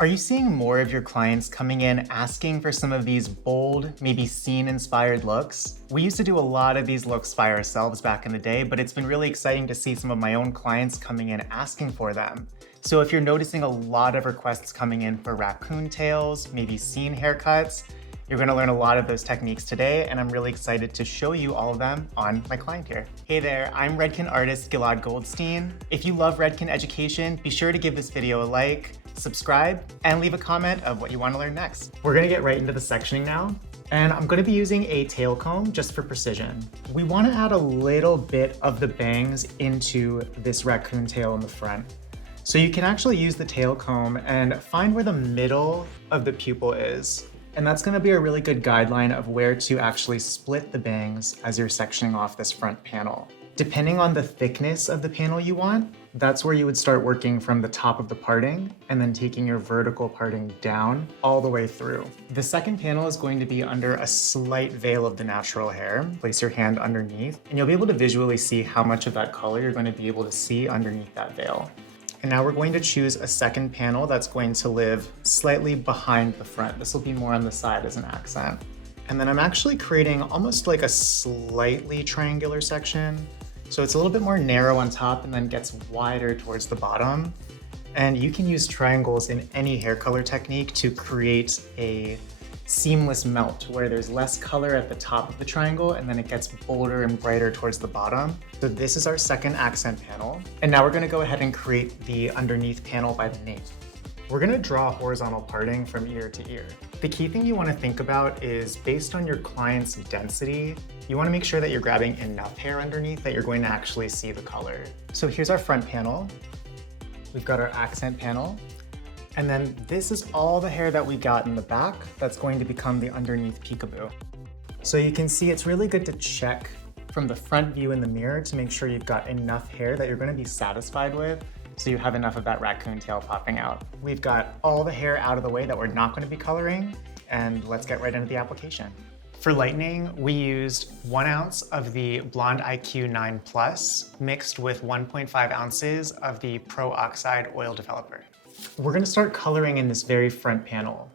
Are you seeing more of your clients coming in asking for some of these bold, maybe scene-inspired looks? We used to do a lot of these looks by ourselves back in the day, but it's been really exciting to see some of my own clients coming in asking for them. So if you're noticing a lot of requests coming in for raccoon tails, maybe scene haircuts, you're gonna learn a lot of those techniques today, and I'm really excited to show you all of them on my client here. Hey there, I'm Redken artist Gilad Goldstein. If you love Redken education, be sure to give this video a like, subscribe, and leave a comment of what you want to learn next. We're gonna get right into the sectioning now, and I'm gonna be using a tail comb just for precision. We wanna add a little bit of the bangs into this raccoon tail in the front. So you can actually use the tail comb and find where the middle of the pupil is. And that's gonna be a really good guideline of where to actually split the bangs as you're sectioning off this front panel. Depending on the thickness of the panel you want, that's where you would start working from the top of the parting and then taking your vertical parting down all the way through. The second panel is going to be under a slight veil of the natural hair. Place your hand underneath and you'll be able to visually see how much of that color you're going to be able to see underneath that veil. And now we're going to choose a second panel that's going to live slightly behind the front. This will be more on the side as an accent. And then I'm actually creating almost like a slightly triangular section. So it's a little bit more narrow on top and then gets wider towards the bottom. And you can use triangles in any hair color technique to create a seamless melt where there's less color at the top of the triangle and then it gets bolder and brighter towards the bottom. So this is our second accent panel. And now we're gonna go ahead and create the underneath panel by the nape. We're gonna draw horizontal parting from ear to ear. The key thing you wanna think about is based on your client's density, you wanna make sure that you're grabbing enough hair underneath that you're going to actually see the color. So here's our front panel. We've got our accent panel. And then this is all the hair that we got in the back that's going to become the underneath peekaboo. So you can see it's really good to check from the front view in the mirror to make sure you've got enough hair that you're going to be satisfied with so you have enough of that raccoon tail popping out. We've got all the hair out of the way that we're not going to be coloring, and let's get right into the application. For lightening, we used 1 ounce of the Blonde IQ 9 Plus mixed with 1.5 ounces of the Pro-oxide oil developer. We're gonna start coloring in this very front panel.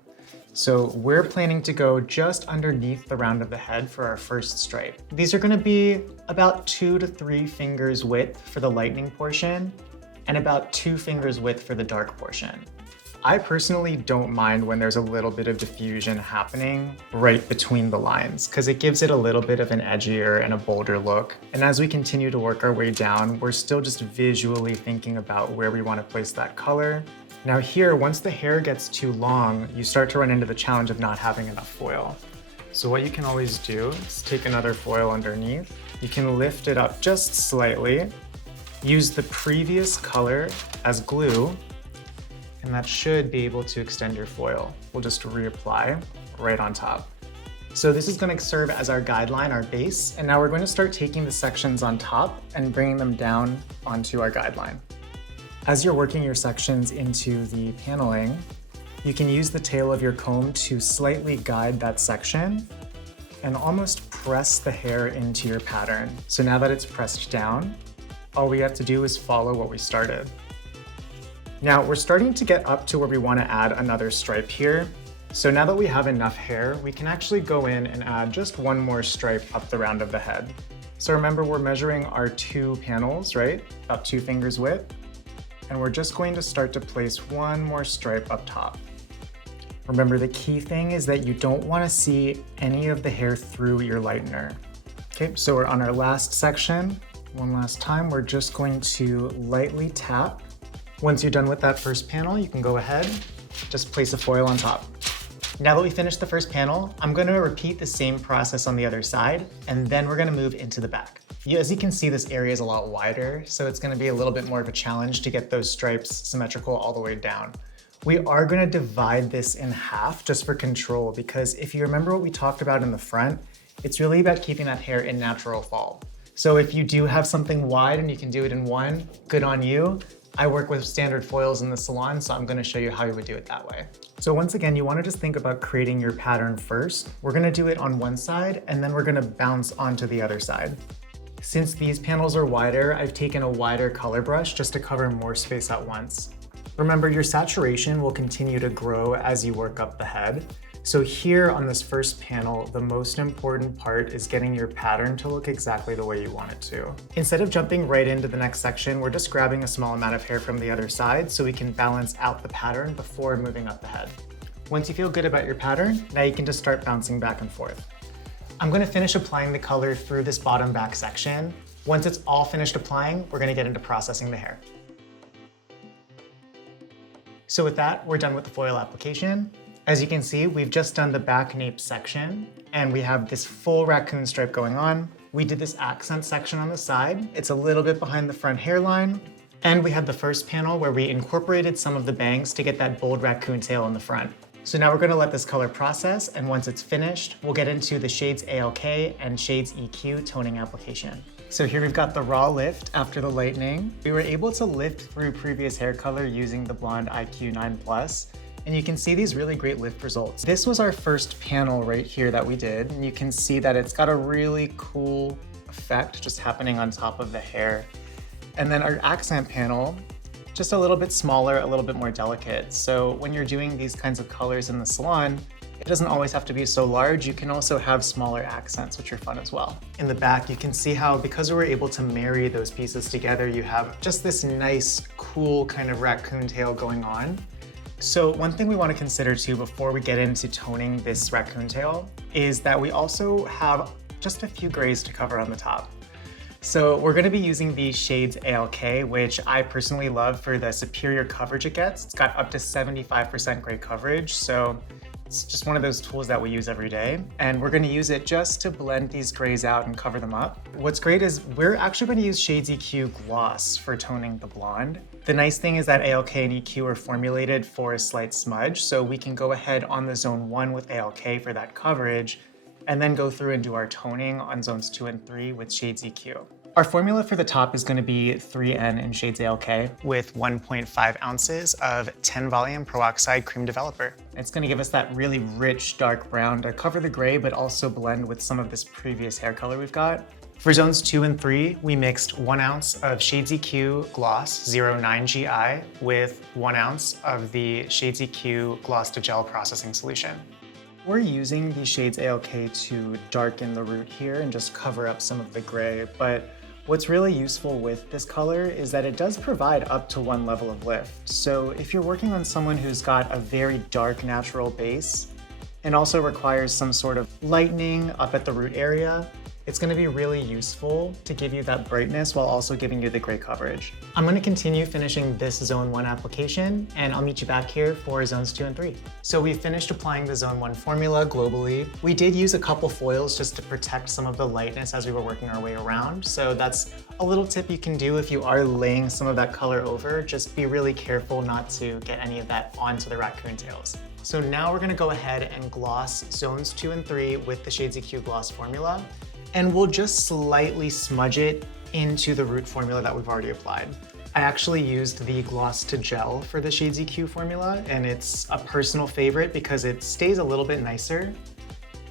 So we're planning to go just underneath the round of the head for our first stripe. These are gonna be about 2 to 3 fingers width for the lightening portion and about 2 fingers width for the dark portion. I personally don't mind when there's a little bit of diffusion happening right between the lines because it gives it a little bit of an edgier and a bolder look. And as we continue to work our way down, we're still just visually thinking about where we want to place that color. Now here, once the hair gets too long, you start to run into the challenge of not having enough foil. So what you can always do is take another foil underneath. You can lift it up just slightly, use the previous color as glue, and that should be able to extend your foil. We'll just reapply right on top. So this is going to serve as our guideline, our base, and now we're going to start taking the sections on top and bringing them down onto our guideline. As you're working your sections into the paneling, you can use the tail of your comb to slightly guide that section and almost press the hair into your pattern. So now that it's pressed down, all we have to do is follow what we started. Now we're starting to get up to where we want to add another stripe here. So now that we have enough hair, we can actually go in and add just one more stripe up the round of the head. So remember, we're measuring our 2 panels, right? About 2 fingers width. And we're just going to start to place one more stripe up top. Remember, the key thing is that you don't want to see any of the hair through your lightener. Okay, so we're on our last section. One last time, we're just going to lightly tap. Once you're done with that first panel, you can go ahead, just place a foil on top. Now that we finished the first panel, I'm going to repeat the same process on the other side, and then we're going to move into the back. As you can see, this area is a lot wider, so it's going to be a little bit more of a challenge to get those stripes symmetrical all the way down. We are going to divide this in half just for control, because if you remember what we talked about in the front, it's really about keeping that hair in natural fall. So if you do have something wide and you can do it in one, good on you. I work with standard foils in the salon, so I'm gonna show you how you would do it that way. So once again, you wanna just think about creating your pattern first. We're gonna do it on one side, and then we're gonna bounce onto the other side. Since these panels are wider, I've taken a wider color brush just to cover more space at once. Remember, your saturation will continue to grow as you work up the head. So here on this first panel, the most important part is getting your pattern to look exactly the way you want it to. Instead of jumping right into the next section, we're just grabbing a small amount of hair from the other side so we can balance out the pattern before moving up the head. Once you feel good about your pattern, now you can just start bouncing back and forth. I'm gonna finish applying the color through this bottom back section. Once it's all finished applying, we're gonna get into processing the hair. So with that, we're done with the foil application. As you can see, we've just done the back nape section, and we have this full raccoon stripe going on. We did this accent section on the side. It's a little bit behind the front hairline. And we had the first panel where we incorporated some of the bangs to get that bold raccoon tail in the front. So now we're gonna let this color process, and once it's finished, we'll get into the shades ALK and shades EQ toning application. So here we've got the raw lift after the lightening. We were able to lift through previous hair color using the blonde IQ9+. And you can see these really great lift results. This was our first panel right here that we did. And you can see that it's got a really cool effect just happening on top of the hair. And then our accent panel, just a little bit smaller, a little bit more delicate. So when you're doing these kinds of colors in the salon, it doesn't always have to be so large. You can also have smaller accents, which are fun as well. In the back, you can see how, because we were able to marry those pieces together, you have just this nice, cool kind of raccoon tail going on. So one thing we want to consider too before we get into toning this raccoon tail is that we also have just a few grays to cover on the top. So we're going to be using these shades ALK, which I personally love for the superior coverage it gets. It's got up to 75% gray coverage, so it's just one of those tools that we use every day. And we're going to use it just to blend these grays out and cover them up. What's great is we're actually going to use Shades EQ Gloss for toning the blonde. The nice thing is that ALK and EQ are formulated for a slight smudge, so we can go ahead on the zone 1 with ALK for that coverage, and then go through and do our toning on zones 2 and 3 with Shades EQ. Our formula for the top is going to be 3N in Shades ALK with 1.5 ounces of 10 volume Pro-oxide cream developer. It's going to give us that really rich dark brown to cover the gray, but also blend with some of this previous hair color we've got. For zones 2 and 3, we mixed 1 ounce of Shades EQ Gloss 09 GI with 1 ounce of the Shades EQ Gloss to Gel processing solution. We're using the Shades ALK to darken the root here and just cover up some of the gray, but what's really useful with this color is that it does provide up to 1 level of lift. So if you're working on someone who's got a very dark natural base and also requires some sort of lightening up at the root area, it's going to be really useful to give you that brightness while also giving you the gray coverage. I'm going to continue finishing this zone 1 application, and I'll meet you back here for zones 2 and 3. So we finished applying the zone 1 formula globally. We did use a couple foils just to protect some of the lightness as we were working our way around. So that's a little tip you can do if you are laying some of that color over. Just be really careful not to get any of that onto the raccoon tails. So now we're going to go ahead and gloss zones 2 and 3 with the Shades EQ Gloss formula. And we'll just slightly smudge it into the root formula that we've already applied. I actually used the Gloss to Gel for the Shades EQ formula, and it's a personal favorite because it stays a little bit nicer.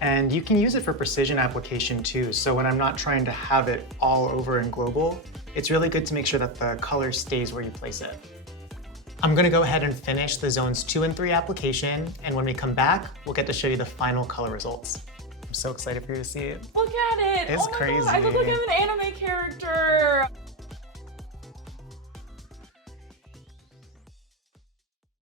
And you can use it for precision application too. So when I'm not trying to have it all over in global, it's really good to make sure that the color stays where you place it. I'm gonna go ahead and finish the zones 2 and 3 application, and when we come back, we'll get to show you the final color results. I'm so excited for you to see it. Look at it! It's oh my crazy. God, I look like I'm an anime character.